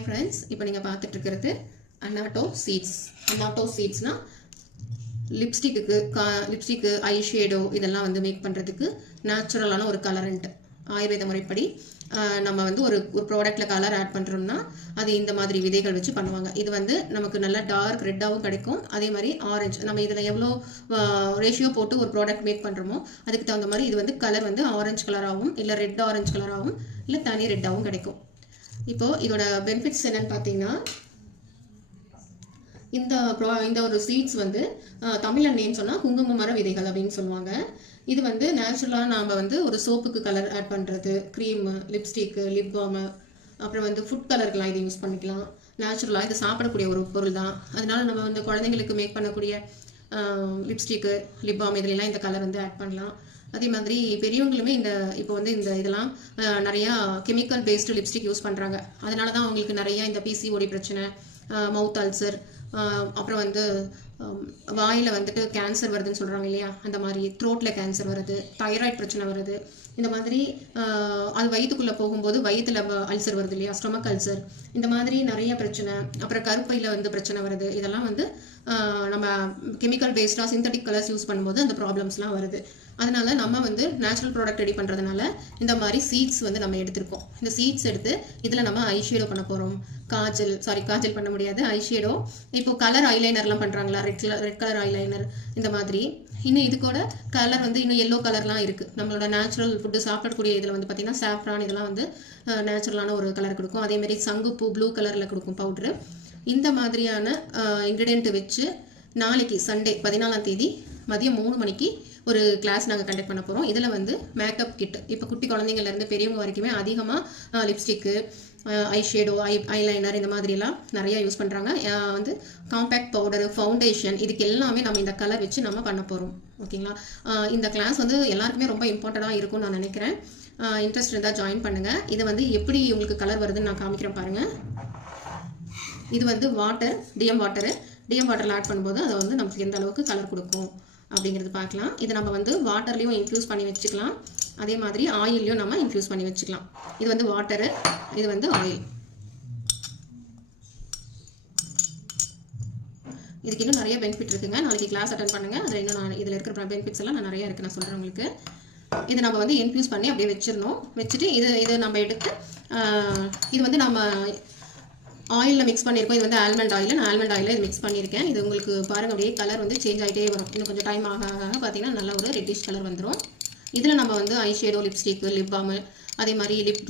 Hi friends, இப்போ நீங்க பார்த்துட்டு இருக்கிறது annatto seeds. Annatto சீட்ஸ்னா lipstick eye shadow இதெல்லாம் வந்து மேக் பண்ணுறதுக்கு நேச்சுரலான ஒரு கலரண்ட். ஆயுர்வேத முறைப்படி நம்ம வந்து ஒரு ப்ராடக்ட்டில் கலர் ஆட் பண்ணுறோம்னா அது இந்த மாதிரி விதைகள் வச்சு பண்ணுவாங்க. இது வந்து நமக்கு நல்லா டார்க் ரெட்டாகவும் கிடைக்கும். அதே மாதிரி ஆரஞ்சு நம்ம இதில் எவ்வளோ ரேஷியோ போட்டு ஒரு ப்ராடக்ட் மேக் பண்ணுறோமோ அதுக்கு தகுந்த மாதிரி இது வந்து கலர் வந்து ஆரஞ்சு கலராகவும் இல்லை ரெட் ஆரஞ்சு கலராகவும் இல்லை தனி ரெட்டாகவும் கிடைக்கும். இப்போது இதோட பெனிஃபிட்ஸ் என்னன்னு பார்த்தீங்கன்னா, இந்த ஒரு சீட்ஸ் வந்து தமிழில் நேம் சொன்னால் குங்கும மர விதைகள் அப்படின்னு சொல்லுவாங்க. இது வந்து நேச்சுரலாக நாம் வந்து ஒரு சோப்புக்கு கலர் ஆட் பண்ணுறது, க்ரீமு, லிப்ஸ்டிக்கு, லிப் பாமு, அப்புறம் வந்து ஃபுட் கலருக்கெலாம் இது யூஸ் பண்ணிக்கலாம். நேச்சுரலாக இது சாப்பிடக்கூடிய ஒரு பொருள் தான். அதனால நம்ம வந்து குழந்தைங்களுக்கு மேக் பண்ணக்கூடிய லிப்ஸ்டிக்கு, லிப் பாம் இதுலாம் இந்த கலர் வந்து ஆட் பண்ணலாம். அதே மாதிரி பெரியவங்களுமே இப்போ வந்து இதெல்லாம் நிறையா கெமிக்கல் பேஸ்டு லிப்ஸ்டிக் யூஸ் பண்ணுறாங்க. அதனால தான் அவங்களுக்கு நிறையா இந்த பிசிஓடி பிரச்சனை, மவுத் அல்சர், அப்புறம் வந்து வாயில் வந்துட்டு கேன்சர் வருதுன்னு சொல்கிறாங்க இல்லையா, அந்த மாதிரி த்ரோட்டில் கேன்சர் வருது, தைராய்டு பிரச்சனை வருது. இந்த மாதிரி அது வயிற்றுக்குள்ளே போகும்போது வயிற்றில் அல்சர் வருது இல்லையா, ஸ்டொமக் அல்சர், இந்த மாதிரி நிறைய பிரச்சனை. அப்புறம் கருப்பையில் வந்து பிரச்சனை வருது. இதெல்லாம் வந்து நம்ம கெமிக்கல் பேஸ்டாக சிந்தட்டிக் கலர்ஸ் யூஸ் பண்ணும்போது அந்த ப்ராப்ளம்ஸ்லாம் வருது. அதனால நம்ம வந்து நேச்சுரல் ப்ராடக்ட் ரெடி பண்ணுறதுனால இந்த மாதிரி சீட்ஸ் வந்து நம்ம எடுத்திருக்கோம். இந்த சீட்ஸ் எடுத்து இதில் நம்ம ஐஷேடோ பண்ண போகிறோம். காஜல் பண்ண முடியாது, ஐஷேடோ. இப்போ கலர் ஐலைனர்லாம் பண்ணுறாங்களா, ரெட் கலர் ஐலைனர், இந்த மாதிரி. இன்னும் இது கூட கலர் வந்து இன்னும் எல்லோ கலர்லாம் இருக்குது. நம்மளோட நேச்சுரல் ஃபுட்டு சாப்பிடக்கூடிய இதில் வந்து பார்த்திங்கன்னா சாஃப்ரான் இதெல்லாம் வந்து நேச்சுரலான ஒரு கலர் கொடுக்கும். அதேமாதிரி சங்குப்பூ ப்ளூ கலரில் கொடுக்கும் பவுட்ரு. இந்த மாதிரியான இன்க்ரீடியண்ட்டு வச்சு நாளைக்கு சண்டே 14ஆம் தேதி மதியம் 3 மணிக்கு ஒரு கிளாஸ் நாங்கள் கண்டக்ட் பண்ண போகிறோம். இதில் வந்து மேக்கப் கிட், இப்போ குட்டி குழந்தைங்கள்லேருந்து பெரியவங்க வரைக்குமே அதிகமாக லிப்ஸ்டிக்கு, ஐஷேடோ, ஐலைனர் இந்த மாதிரிலாம் நிறையா யூஸ் பண்ணுறாங்க. வந்து காம்பேக்ட் பவுடரு, ஃபவுண்டேஷன், இதுக்கு எல்லாமே நம்ம இந்த கலர் வச்சு நம்ம பண்ண போகிறோம். ஓகேங்களா? இந்த கிளாஸ் வந்து எல்லாருக்குமே ரொம்ப இம்பார்ட்டண்ட்டாக இருக்கும்னு நான் நினைக்கிறேன். இன்ட்ரெஸ்ட் இருந்தால் ஜாயின் பண்ணுங்கள். இது வந்து எப்படி உங்களுக்கு கலர் வருதுன்னு நான் காமிக்கிறேன் பாருங்கள். இது வந்து டிஎம் வாட்டரில் ஆட் பண்ணும்போது அதை வந்து நமக்கு எந்த அளவுக்கு கலர் கொடுக்கும் அப்படிங்கிறது பார்க்கலாம். இதை நம்ம வந்து வாட்டர்லேயும் இன்ஃப்யூஸ் பண்ணி வச்சுக்கலாம். அதே மாதிரி ஆயிலையும் நம்ம இன்ஃப்யூஸ் பண்ணி வச்சுக்கலாம். இது வந்து வாட்டரு, இது வந்து ஆயில். இதுக்கு இன்னும் நிறைய பெனிஃபிட் இருக்குங்க. நாளைக்கு கிளாஸ் அட்டன் பண்ணுங்கள். அதில் இன்னும் இதில் இருக்கிற பெனிஃபிட்ஸ் எல்லாம் நிறையா இருக்குது, நான் சொல்கிறேன் உங்களுக்கு. இதை நம்ம வந்து இன்ஃப்யூஸ் பண்ணி அப்படியே வச்சிடணும். வச்சுட்டு இது நம்ம எடுத்து இது வந்து நம்ம ஆயிலில் மிக்ஸ் பண்ணியிருக்கோம். இது வந்து ஆல்மண்ட் ஆயில். நான் ஆல்மண்ட் ஆயிலில் இது மிக்ஸ் பண்ணியிருக்கேன். இது உங்களுக்கு பாருங்கள் அப்படியே கலர் வந்து சேஞ்ச் ஆகிட்டே வரும். இன்னும் கொஞ்சம் டைம் ஆக பார்த்தீங்கன்னா நல்ல ஒரு ரெட்டிஷ் கலர் வந்துடும். இதில் நம்ம வந்து ஐ ஷேடோ, லிப்ஸ்டிக்கு, லிப் பாமு, அதே மாதிரி லிப்